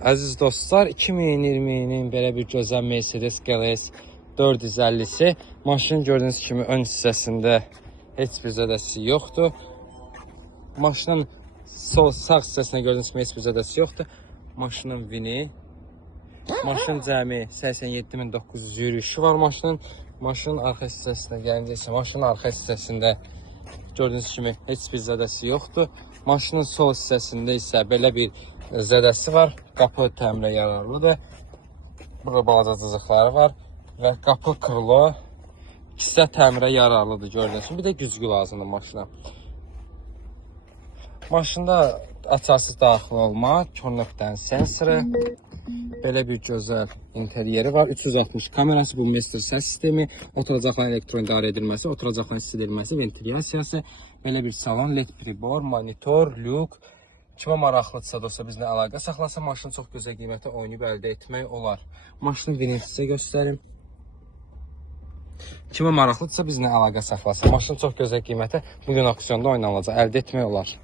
Əziz dostlar, 2020-nin belə bir gözəl Mercedes GLS 450-si. Maşının gördüyünüz kimi ön hissəsində heç bir zədəsi yoxdur. Maşının sağ hissəsində gördüyünüz kimi heç bir zədəsi yoxdur. Maşının vini. Maşının cəmi 87.900 yürüyüşü var maşının. Maşının arxa hissəsinə gəlincə isə maşının arxa hissəsində gördüyünüz kimi heç bir zədəsi yoxdur. Maşının sol hissəsində isə belə bir zədəsi var. Qapı təmirə yararlıdır. Burada balaca cızıqları var və qapı krilo ikisi də təmirə yararlıdır gördüyünüz kimi. Bir də güzgü lazımdır maşına. Maşında açarsiz daxil olma, kör nöqtənin sensoru, belə bir gözəl interyeri var. 360 kamerası, bu master səs sistemi, oturacaqların elektron idarə edilməsi, oturacaqların istilməsi, ventilyasiyası, belə bir salon, led pribor, monitor, lük. Kimə maraqlıdırsa dostlar bizlə əlaqə saxlasa, maşını çox gözəl qiymətə oynayıb əldə etmək olar. Maşının vinini sizə göstərim. Kimə maraqlıdırsa bizlə əlaqə saxlasa, maşını çox gözəl qiymətə bugün auksionda oynanılacaq, əldə etmək olar.